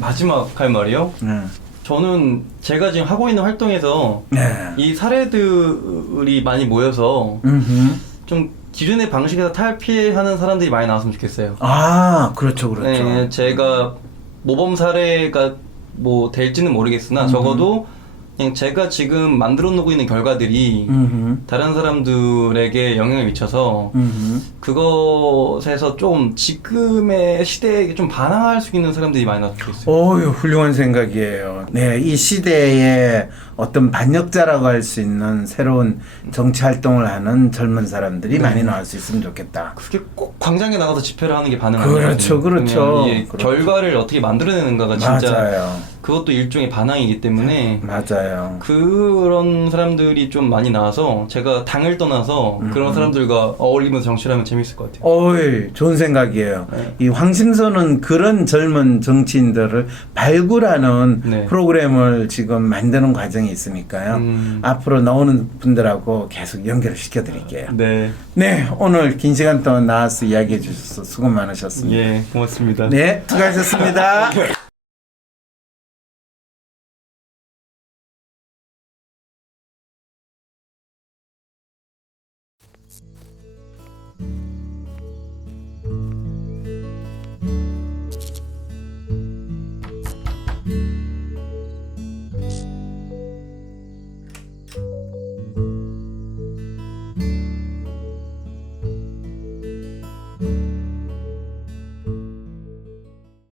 마지막 할 말이요? 네. 저는 제가 지금 하고 있는 활동에서 네. 이 사례들이 많이 모여서 좀 기존의 방식에서 탈피하는 사람들이 많이 나왔으면 좋겠어요. 그렇죠. 네, 제가 모범 사례가 뭐 될지는 모르겠으나 적어도 그냥 제가 지금 만들어 놓고 있는 결과들이 다른 사람들에게 영향을 미쳐서 그것에서 좀 지금의 시대에 좀 반항할 수 있는 사람들이 많이 나왔으면 좋겠어요. 훌륭한 생각이에요. 네, 이 시대에 어떤 반역자라고 할 수 있는 새로운 정치 활동을 하는 젊은 사람들이 많이 나올 수 있으면 좋겠다. 그게 꼭 광장에 나가서 집회를 하는 게 반응 그렇죠, 아니거든요. 그렇죠. 그냥 이게 그렇죠. 결과를 어떻게 만들어내는가가 진짜 맞아요. 그것도 일종의 반항이기 때문에 맞아요. 그런 사람들이 좀 많이 나와서 제가 당을 떠나서 그런 사람들과 어울리면서 정치를 하면 재밌을 것 같아요. 어이, 좋은 생각이에요. 네. 이 황심소는 그런 젊은 정치인들을 발굴하는 네. 프로그램을 지금 만드는 과정이 있으니까요. 앞으로 나오는 분들하고 계속 연결을 시켜드릴게요. 네. 네, 오늘 긴 시간 동안 나와서 이야기해 주셔서 수고 많으셨습니다. 예, 고맙습니다. 네, 수고하셨습니다.